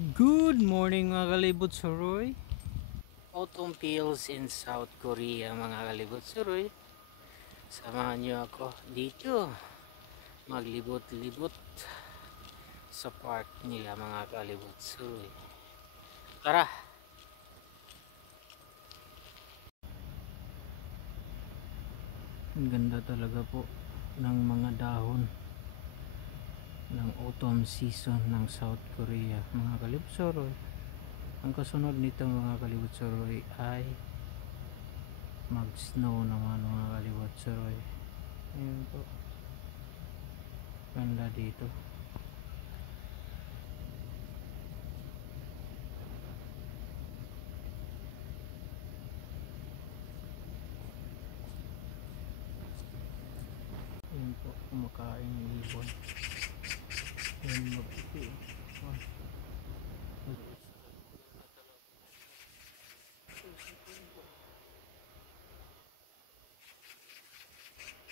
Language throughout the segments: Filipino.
Good morning mga kalibot suroy. Autumn feels in South Korea mga kalibot suroy. Samahan niyo ako dito maglibot-libot sa park nila mga kalibot suroy. Tara! Ang ganda talaga po ng mga dahon ng autumn season ng South Korea mga kalibot suroy. Ang kasunod nito mga kalibot suroy ay mag snow naman mga kalibot suroy. Ayun po, ganda dito. Ayun po, kumakain ng ibon. Ayun mag-iti.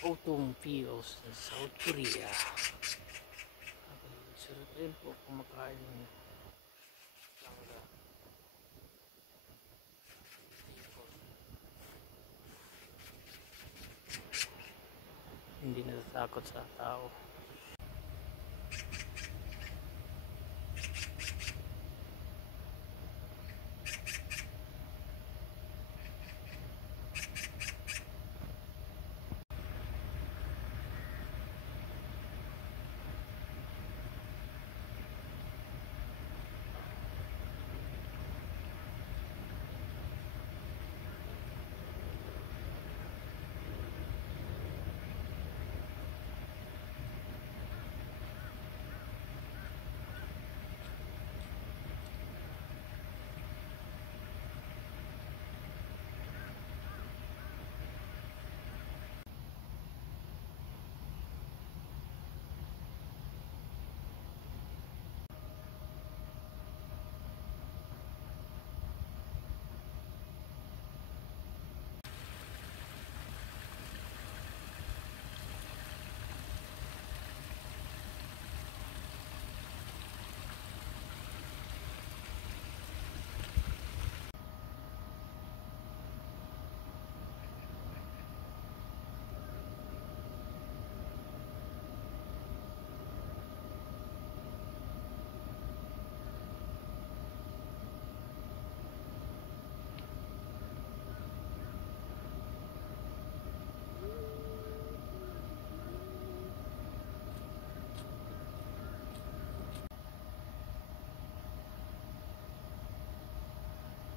Autumn feels sa South Korea. Sarap rin po kumakain ng langga. Hindi natatakot sa tao.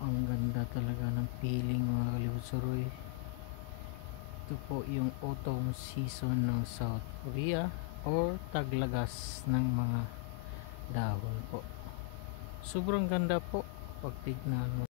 Ang ganda talaga ng feeling mga kalibot suroy. Ito po yung autumn season ng South Korea or taglagas ng mga dahon po. Sobrang ganda po pag tignan mo.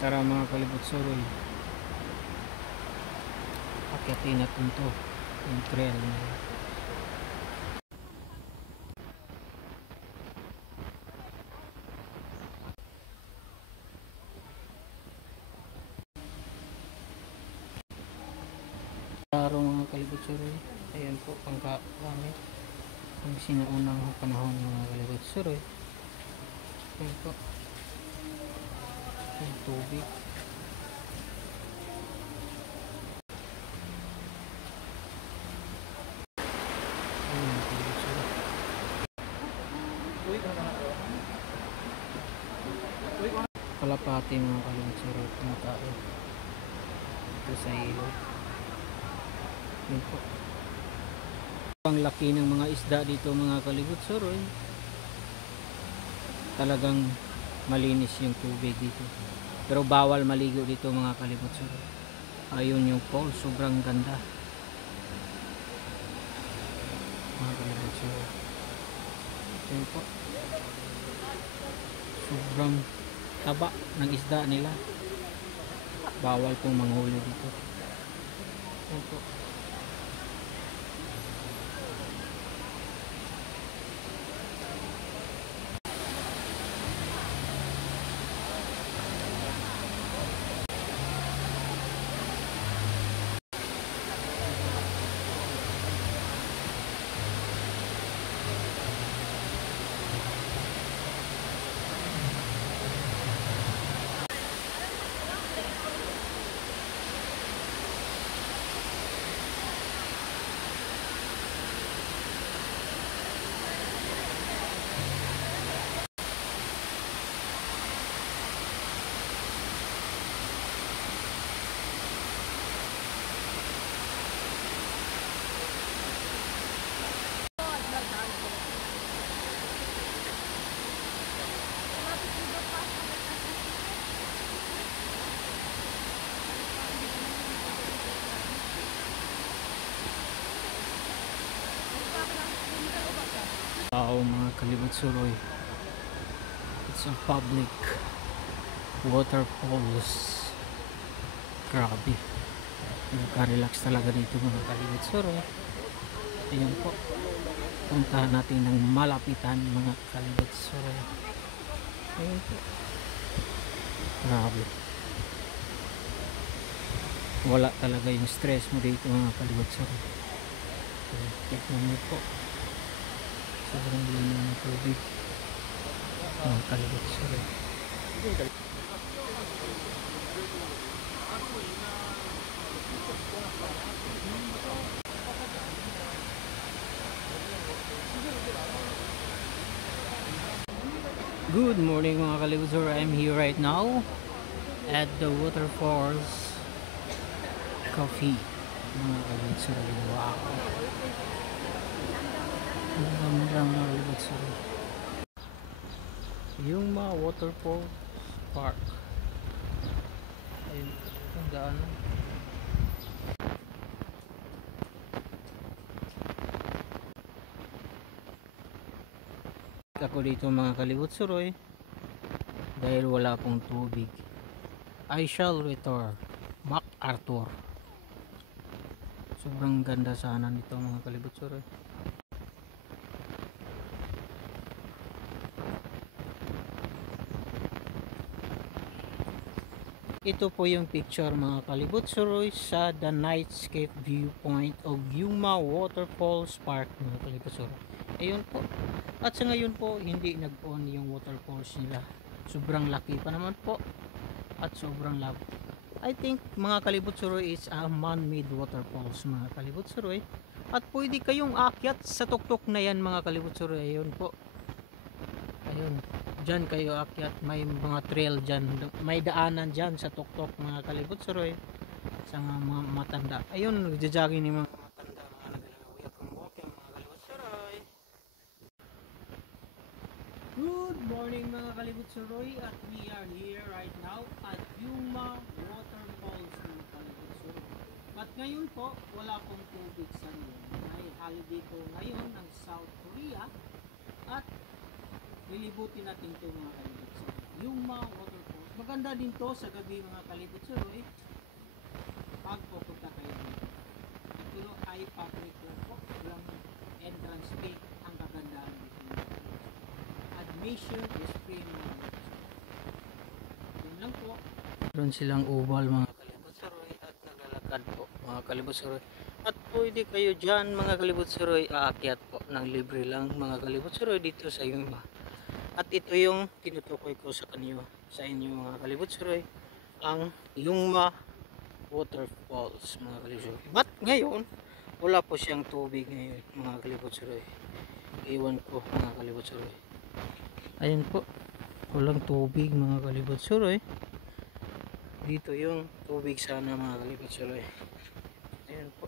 Tara mga kalibot suroy, akyatin natin to yung trail na yun. Klaro mga kalibot suroy, ayan po ang gamit ang sinaunang panahon mga kalibot suroy. Ayan po, tubig. Ayun, kalibot-surot. Kalapati mga kalibot-surot na tao dito sa ilog. Yun po. Ang laki ng mga isda dito mga kalibot-surot. Talagang malinis yung tubig dito, pero bawal maligo dito mga kalibot-surot. Ayun yung falls, sobrang ganda mga kalibot-surot. Ayun po, sobrang taba ng isda nila, bawal pong manghuli dito. Ayun po. Mga kalibot-surot, it's a public waterfalls. Grabe, nakaka-relax talaga dito mga kalibot-surot. Ayun po, puntahan natin ng malapitan mga kalibot-surot. Ayun po, grabe, wala talaga yung stress mo dito mga kalibot-surot. Tignan niyo po, sobrang linaw ng tubig mga kalibot-surot. Good morning mga kalibot-surot. I'm here right now at the waterfalls coffee mga kalibot-surot. Wow, ang ganda mga kalibot-surot. Yung mga waterfall park, ayun ang daanan. Ako dito mga kalibot-surot dahil wala pong tubig. I shall return MacArthur. Sobrang ganda sana nito mga kalibot-surot. Ito po yung picture mga kalibot-surot sa the nightscape viewpoint of Yuma Waterfalls Park mga kalibot-surot. Ayun po. At sa ngayon po, hindi nag-on yung waterfalls nila. Sobrang laki pa naman po. At sobrang labo. I think mga kalibot-surot is a man-made waterfalls mga kalibot-surot. At pwede kayong aakyat sa tuktok na yan mga kalibot-surot. Ayun po. Ayun. Diyan kayo aakyat. May mga trail dyan. May daanan dyan sa tuktok mga kalibot-surot. Sa mga matanda. Ayun, nagja-jogging ni mga matanda. Mga naglalaway akong walking mga kalibot-surot. Good morning mga kalibot-surot, at we are here right now at Yuma Waterfalls mga kalibot-surot. At ngayon po, wala pong tubig sa ngayon. May holiday po ngayon ng South Korea at lilibutin natin ito mga kalibot-surot. Yuma Waterfalls. Maganda din to sa gabi mga kalibot-surot pag pupunta kayo dito. Ito ay public lang po, walang entrance fee, ang kagandahan dito. Admission is free mga kalibot-surot. Yun lang po. Meron silang oval mga kalibot-surot at naglalakad po mga kalibot-surot. At pwede kayo dyan mga kalibot-surot aakyat po ng libre lang mga kalibot-surot dito sa Yuma. At ito yung tinutukoy ko sa inyo mga kalibot-surot. ang Yungma Waterfalls mga kalibot. But ngayon wala po siyang tubig ngayon mga kalibot suroy. Iwan ko mga kalibot suroy. Ayun po, walang tubig mga kalibot suroy. Dito yung tubig sana mga kalibot suroy. Ayun po.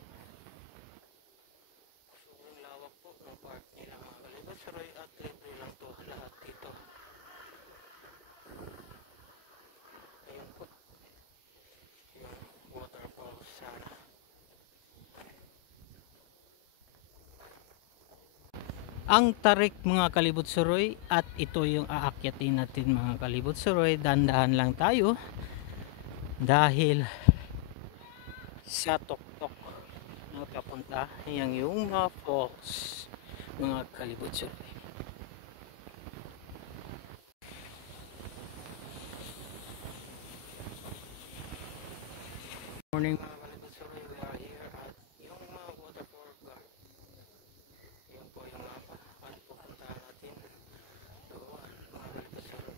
Sobrang lawak po ng park nila mga kalibot suroy at libre lang to lahat dito. Ayun po. Yung waterfalls sana. Ang tarik mga kalibot suroy at ito yung aakyatin natin mga kalibot suroy. Dandahan lang tayo dahil sa tuktok na papunta yung Yungma Falls mga kalibot suroy. Morning mga kalibot suroy, we are here at Yungma Waterfall Park. Yan po yung mapa at pupunta natin doon mga kalibot suroy.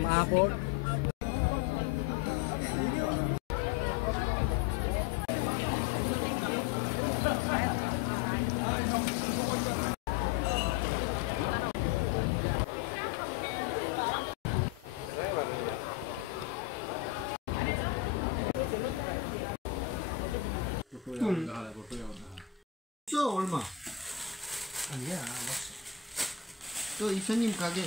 Maabot. 저 얼마? 아니야. 저 이사님 가게.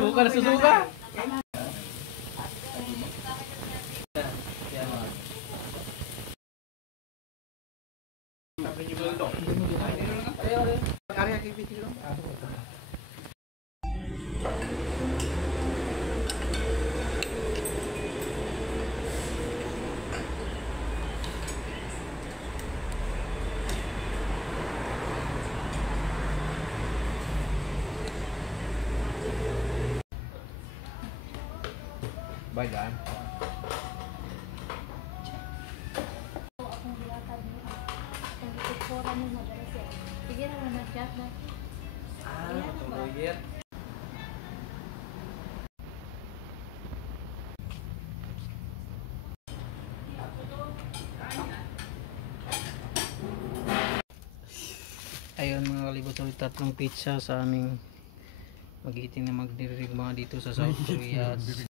Suka na susuka. Bagan. Akong gilatag mo. Ang itukura mo magara siya. Sige naman nag-chat na. Tuluyet. Ayun mga kalibot, tatlong pizza sa aming magiting na magdirigma dito sa South Korea.